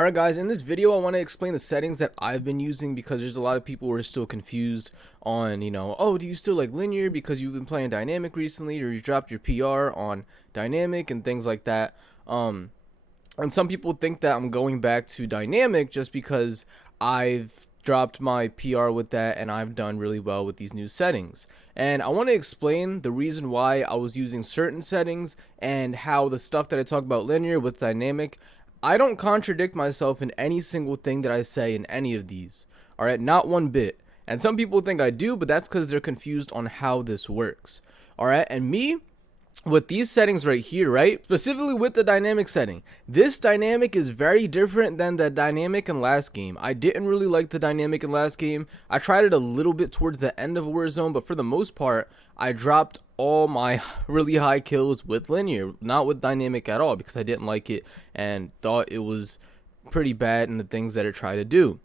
Alright guys, in this video I want to explain the settings that I've been using because there's a lot of people who are still confused on, oh, do you still like linear because you've been playing dynamic recently, or you dropped your PR on dynamic and things like that. And some people think that I'm going back to dynamic just because I've dropped my PR with that and I've done really well with these new settings. And I want to explain the reason why I was using certain settings and how the stuff that I talk about linear with dynamic, I don't contradict myself in any single thing that I say in any of these. Alright, not one bit. And some people think I do, but that's because they're confused on how this works. Alright, and me, with these settings right here, right, specifically with the dynamic setting, this dynamic is very different than the dynamic in last game. I didn't really like the dynamic in last game. I tried it a little bit towards the end of Warzone, but for the most part I dropped all my really high kills with linear, not with dynamic at all, because I didn't like it and thought it was pretty bad in the things that it tried to do.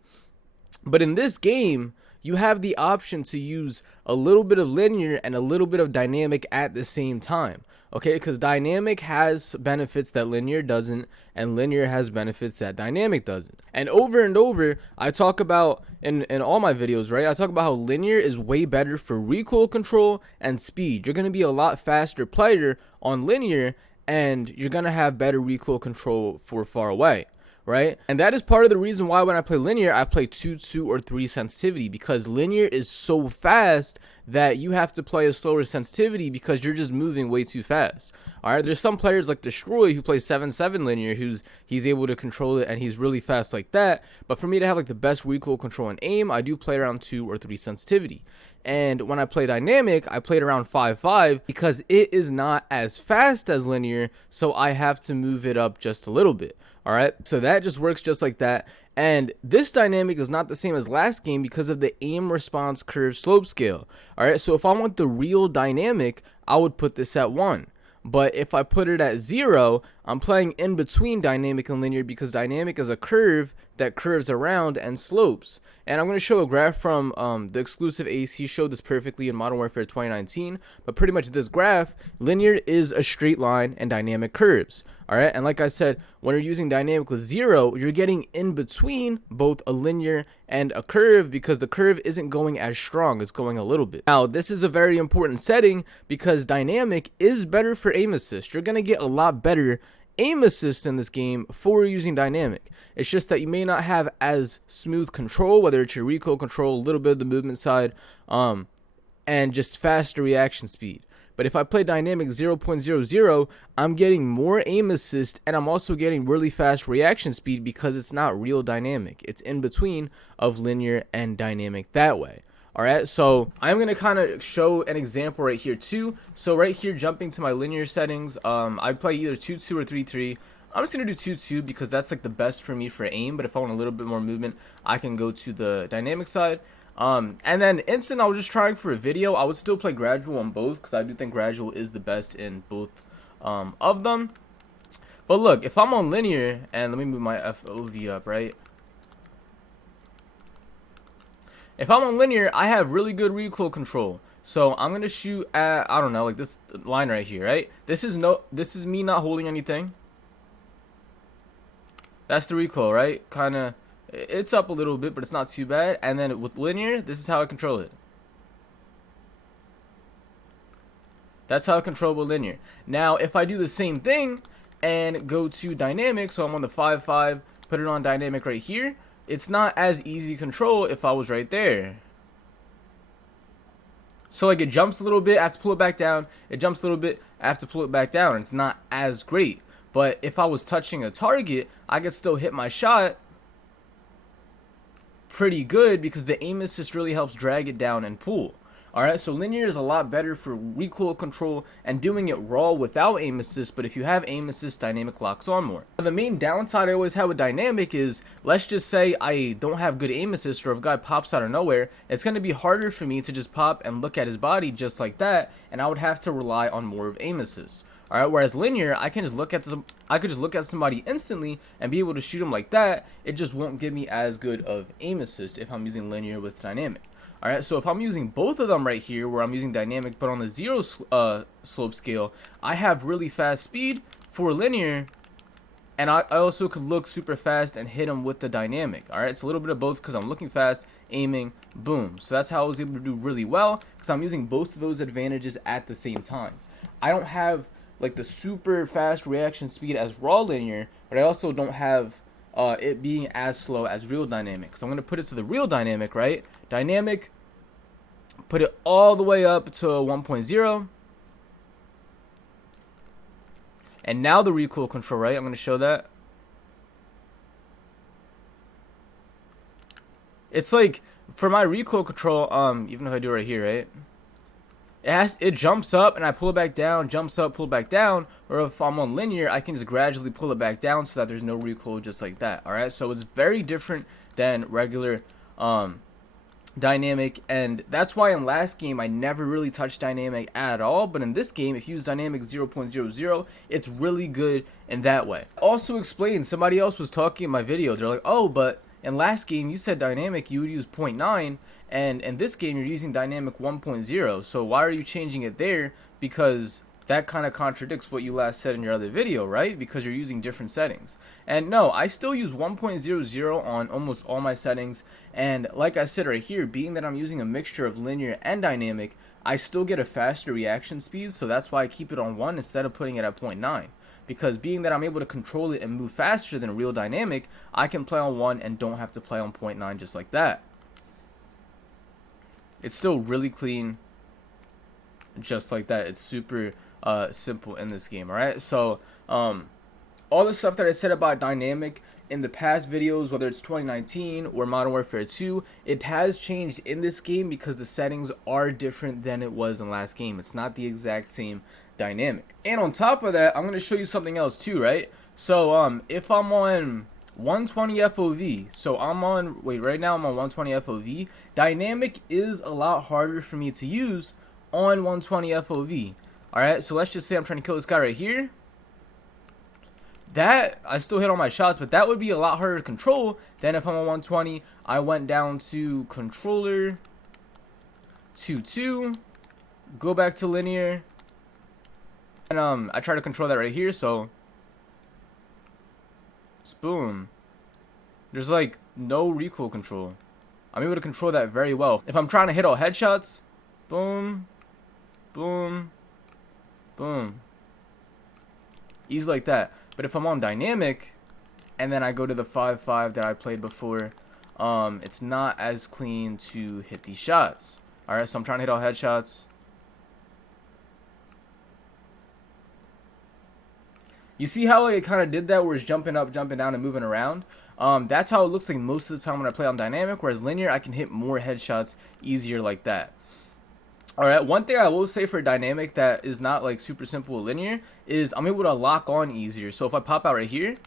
But in this game, you have the option to use a little bit of linear and a little bit of dynamic at the same time. Okay, because dynamic has benefits that linear doesn't, and linear has benefits that dynamic doesn't. And over, I talk about, in all my videos, right, I talk about how linear is way better for recoil control and speed. You're going to be a lot faster player on linear, and you're going to have better recoil control for far away. Right? And that is part of the reason why when I play linear, I play 2, 2, or 3 sensitivity, because linear is so fast that you have to play a slower sensitivity because you're just moving way too fast. Alright, there's some players like Destroy who plays 7, 7 linear, he's able to control it and he's really fast like that. But for me to have like the best recoil control and aim, I do play around 2 or 3 sensitivity. And when I play dynamic, I played around 5, 5 because it is not as fast as linear, so I have to move it up just a little bit. Alright, so that just works just like that. And this dynamic is not the same as last game because of the aim response curve slope scale. Alright, so if I want the real dynamic, I would put this at 1. But if I put it at 0, I'm playing in between dynamic and linear because dynamic is a curve that curves around and slopes. And I'm going to show a graph from the exclusive Ace. He showed this perfectly in Modern Warfare 2019. But pretty much this graph, linear is a straight line and dynamic curves. Alright, and like I said, when you're using dynamic with 0, you're getting in between both a linear and a curve because the curve isn't going as strong, it's going a little bit. Now, this is a very important setting because dynamic is better for aim assist. You're going to get a lot better aim assist in this game for using dynamic. It's just that you may not have as smooth control, whether it's your recoil control, a little bit of the movement side, and just faster reaction speed. But if I play dynamic 0.00, I'm getting more aim assist and I'm also getting really fast reaction speed because it's not real dynamic. It's in between of linear and dynamic that way. Alright, so I'm going to kind of show an example right here too. So right here, jumping to my linear settings, I play either 2, 2 or 3, 3. I'm just going to do 2, 2 because that's like the best for me for aim. But if I want a little bit more movement, I can go to the dynamic side. And then instant, I was just trying for a video. I would still play gradual on both because I do think gradual is the best in both of them. But look, if I'm on linear, and let me move my FOV up, right? If I'm on linear, I have really good recoil control. So I'm gonna shoot at, I don't know, like this line right here, right? This is me not holding anything. That's the recoil, right? Kinda, it's up a little bit, but it's not too bad. And then with linear, this is how I control it. That's how I control with linear. Now, if I do the same thing and go to dynamic, so I'm on the 5, 5, put it on dynamic right here, it's not as easy control if I was right there. So like it jumps a little bit, I have to pull it back down. It jumps a little bit, I have to pull it back down. It's not as great. But if I was touching a target, I could still hit my shot pretty good because the aim assist really helps drag it down and pull. Alright, so linear is a lot better for recoil control and doing it raw without aim assist, but if you have aim assist, dynamic locks on more. The main downside I always have with dynamic is, let's just say I don't have good aim assist, or if a guy pops out of nowhere, it's going to be harder for me to just pop and look at his body just like that, and I would have to rely on more of aim assist. Alright, whereas linear, I can just look at somebody instantly and be able to shoot them like that. It just won't give me as good of aim assist if I'm using linear with dynamic. Alright, so if I'm using both of them right here, where I'm using dynamic but on the 0 slope scale, I have really fast speed for linear and I also could look super fast and hit him with the dynamic. All right, it's a little bit of both because I'm looking fast, aiming, boom. So that's how I was able to do really well, because I'm using both of those advantages at the same time. I don't have like the super fast reaction speed as raw linear, but I also don't have it being as slow as real dynamic. So I'm going to put it to the real dynamic, right? Dynamic, put it all the way up to 1.0. And now the recoil control, right? I'm going to show that. It's like, for my recoil control, even if I do it right here, right? It jumps up and I pull it back down, jumps up, pull it back down. Or if I'm on linear, I can just gradually pull it back down so that there's no recoil just like that. Alright, so it's very different than regular dynamic, and that's why in last game I never really touched dynamic at all. But in this game, if you use dynamic 0.00, it's really good in that way. Also explained, somebody else was talking in my video, they're like, oh, but in last game you said dynamic you would use 0.9, and in this game you're using dynamic 1.0, so why are you changing it there? Because that kind of contradicts what you last said in your other video, right? Because you're using different settings. And no, I still use 1.00 on almost all my settings. And like I said right here, being that I'm using a mixture of linear and dynamic, I still get a faster reaction speed. So that's why I keep it on 1 instead of putting it at 0.9. Because being that I'm able to control it and move faster than real dynamic, I can play on 1 and don't have to play on 0.9 just like that. It's still really clean, just like that. It's super simple in this game. All right, so all the stuff that I said about dynamic in the past videos, whether it's 2019 or Modern Warfare 2, it has changed in this game because the settings are different than it was in last game. It's not the exact same dynamic. And on top of that, I'm going to show you something else too, right? So if I'm on 120 FOV, so I'm on, right now I'm on 120 FOV, dynamic is a lot harder for me to use on 120 FOV. Alright, so let's just say I'm trying to kill this guy right here. That, I still hit all my shots, but that would be a lot harder to control than if I'm on 120. I went down to controller, 2-2, go back to linear, and I try to control that right here, so boom. There's like no recoil control. I'm able to control that very well. If I'm trying to hit all headshots, boom, boom, boom, easy like that. But if I'm on dynamic and then I go to the 5.5 that I played before, it's not as clean to hit these shots. Alright, so I'm trying to hit all headshots. You see how it kind of did that where it's jumping up, jumping down, and moving around? That's how it looks like most of the time when I play on dynamic, whereas linear I can hit more headshots easier like that. Alright, one thing I will say for dynamic that is not like super simple linear is I'm able to lock on easier. So if I pop out right here,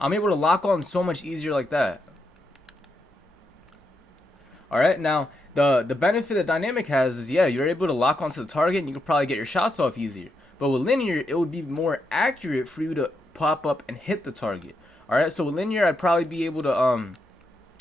I'm able to lock on so much easier like that. Alright, now the benefit that dynamic has is, yeah, you're able to lock onto the target and you can probably get your shots off easier. But with linear, it would be more accurate for you to pop up and hit the target. Alright, so with linear, I'd probably be able to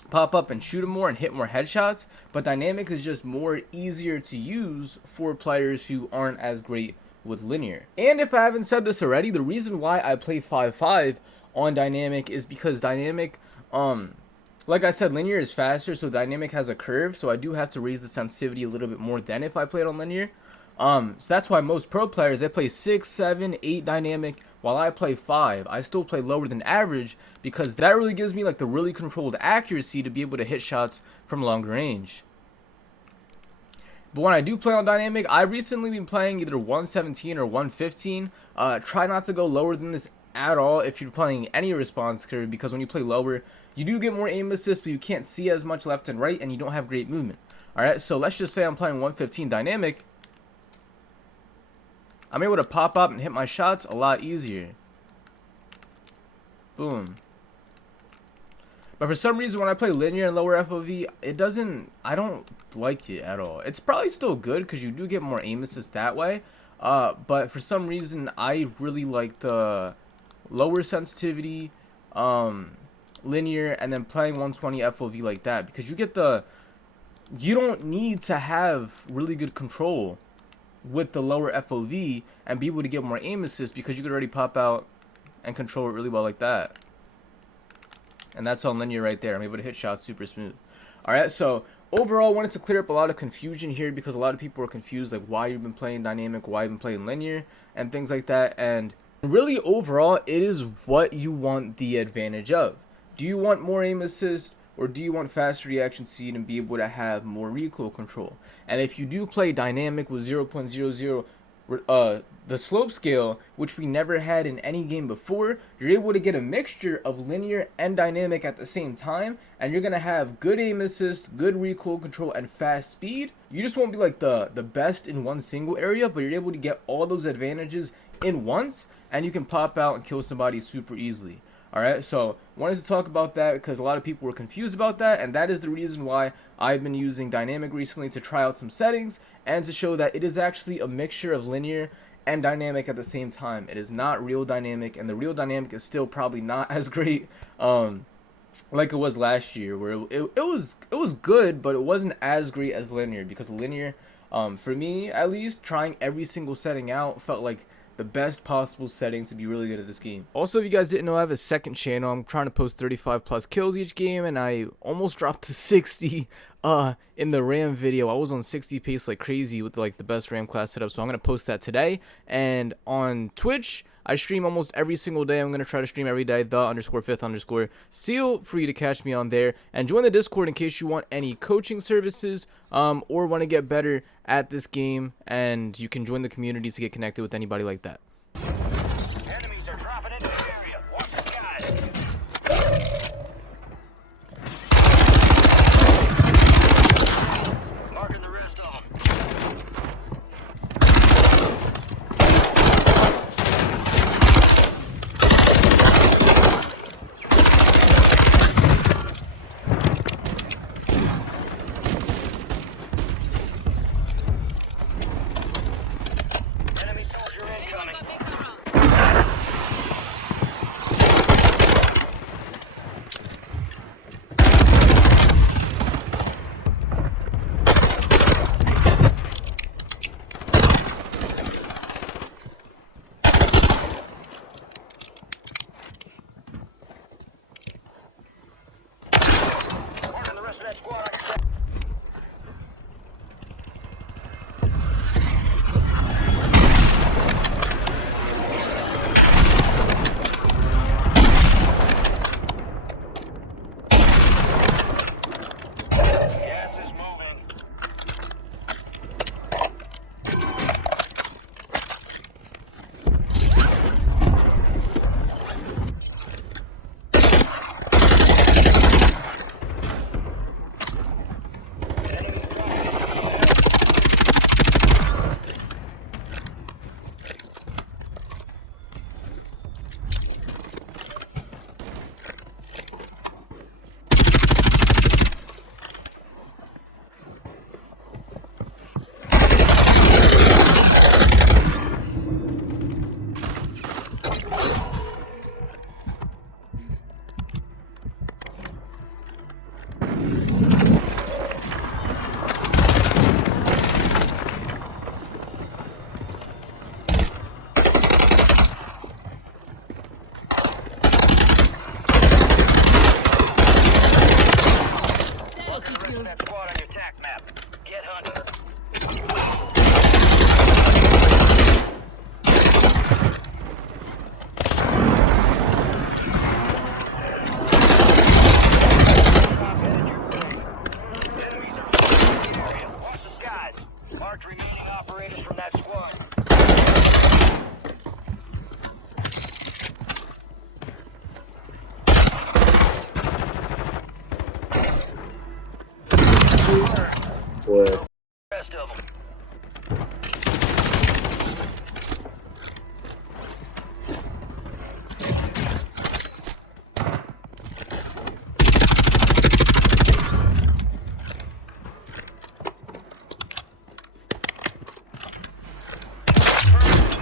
pop up and shoot him more and hit more headshots. But dynamic is just more easier to use for players who aren't as great with linear. And if I haven't said this already, the reason why I play 5.5 on dynamic is because dynamic, like I said, linear is faster, so dynamic has a curve, so I do have to raise the sensitivity a little bit more than if I played on linear. So that's why most pro players, they play 6, 7, 8 dynamic, while I play 5. I still play lower than average because that really gives me like the really controlled accuracy to be able to hit shots from long range. But when I do play on dynamic, I've recently been playing either 117 or 115. Try not to go lower than this at all if you're playing any response curve, because when you play lower, you do get more aim assist, but you can't see as much left and right, and you don't have great movement. Alright, so let's just say I'm playing 115 dynamic. I'm able to pop up and hit my shots a lot easier. Boom. But for some reason, when I play linear and lower FOV, I don't like it at all. It's probably still good because you do get more aim assist that way. But for some reason, I really like the lower sensitivity, linear, and then playing 120 FOV like that, because you don't need to have really good control with the lower FOV and be able to get more aim assist, because you could already pop out and control it really well like that. And that's on linear right there. I'm able to hit shots super smooth. Alright, so overall, I wanted to clear up a lot of confusion here because a lot of people are confused, like why you've been playing dynamic, why you've been playing linear, and things like that. And really, overall, it is what you want the advantage of. Do you want more aim assist, or do you want faster reaction speed and be able to have more recoil control? And if you do play dynamic with 0.00 the slope scale, which we never had in any game before, you're able to get a mixture of linear and dynamic at the same time, and you're gonna have good aim assist, good recoil control, and fast speed. You just won't be like the best in one single area, but you're able to get all those advantages in once, and you can pop out and kill somebody super easily. Alright, so wanted to talk about that because a lot of people were confused about that, and that is the reason why I've been using dynamic recently to try out some settings and to show that it is actually a mixture of linear and dynamic at the same time. It is not real dynamic, and the real dynamic is still probably not as great like it was last year, where it was good, but it wasn't as great as linear, because linear, for me at least, trying every single setting out felt like the best possible setting to be really good at this game. Also, if you guys didn't know, I have a second channel. I'm trying to post 35 plus kills each game, and I almost dropped to 60 in the RAM video. I was on 60 pace like crazy with like the best RAM class setup, so I'm gonna post that today. And on Twitch, I stream almost every single day. I'm gonna try to stream every day, the_fifth_seal, for you to catch me on there. And join the Discord in case you want any coaching services or want to get better at this game, and you can join the community to get connected with anybody like that. Enemies are dropping into the area. Watch the skies. Marking the rest of them. Enemy soldier incoming. Marking the rest of that squad. Gas is moving. Enemy that squad on your attack map. Get hunting. Enemies are in the area. Watch the skies. Mark remaining operators from that squad. What? Rest of them.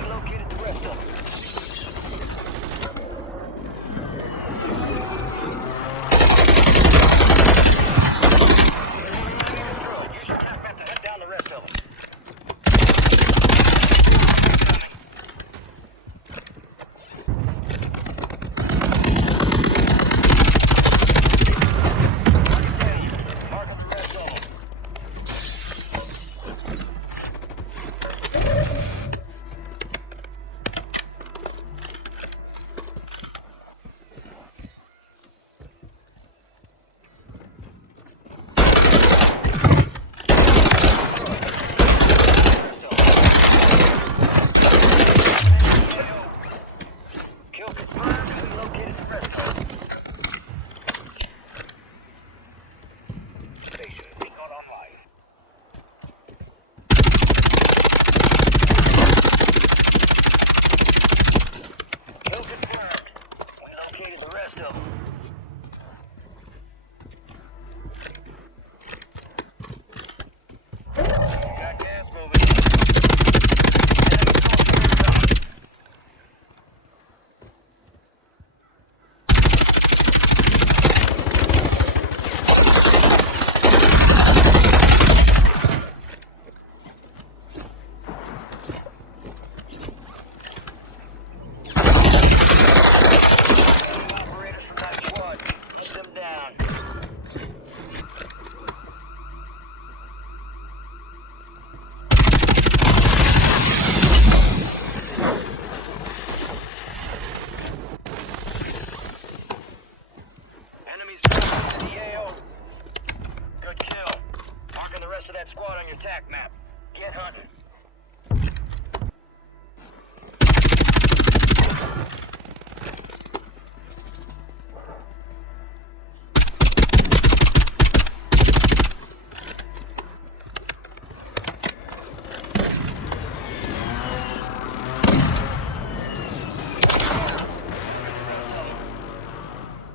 Located the rest of them.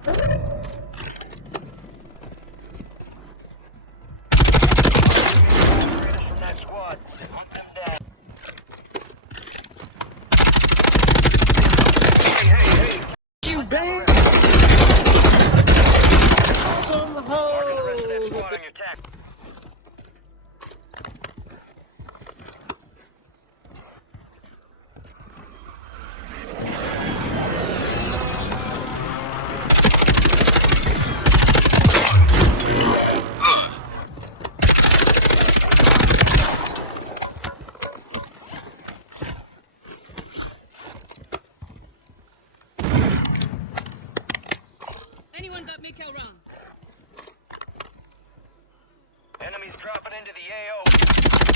Operators from that squad. Hunt them down. Marking the rest of that squad on your tack. Anyone got Miko rounds? Enemies dropping into the AO.